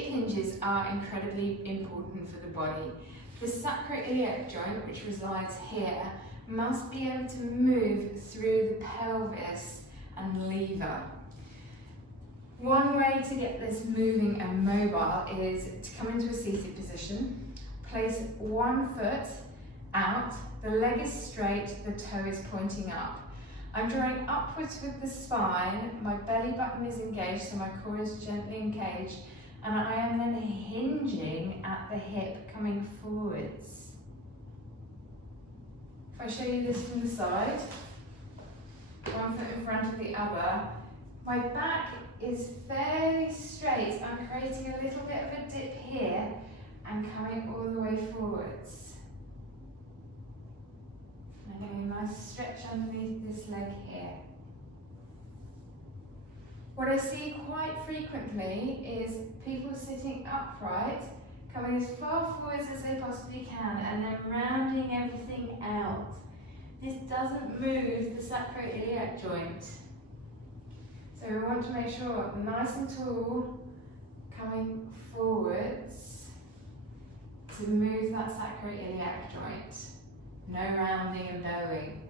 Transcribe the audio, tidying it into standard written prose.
Hip hinges are incredibly important for the body. The sacroiliac joint, which resides here, must be able to move through the pelvis and lever. One way to get this moving and mobile is to come into a seated position, place one foot out, the leg is straight, the toe is pointing up. I'm drawing upwards with the spine, my belly button is engaged, so my core is gently engaged, and I am then hinging at the hip, coming forwards. If I show you this from the side, one foot in front of the other, my back is fairly straight. I'm creating a little bit of a dip here and coming all the way forwards. I'm getting a nice stretch underneath this leg here. What I see quite frequently is people sitting upright, coming as far forwards as they possibly can, and then rounding everything out. This doesn't move the sacroiliac joint. So we want to make sure nice and tall, coming forwards to move that sacroiliac joint. No rounding and bowing.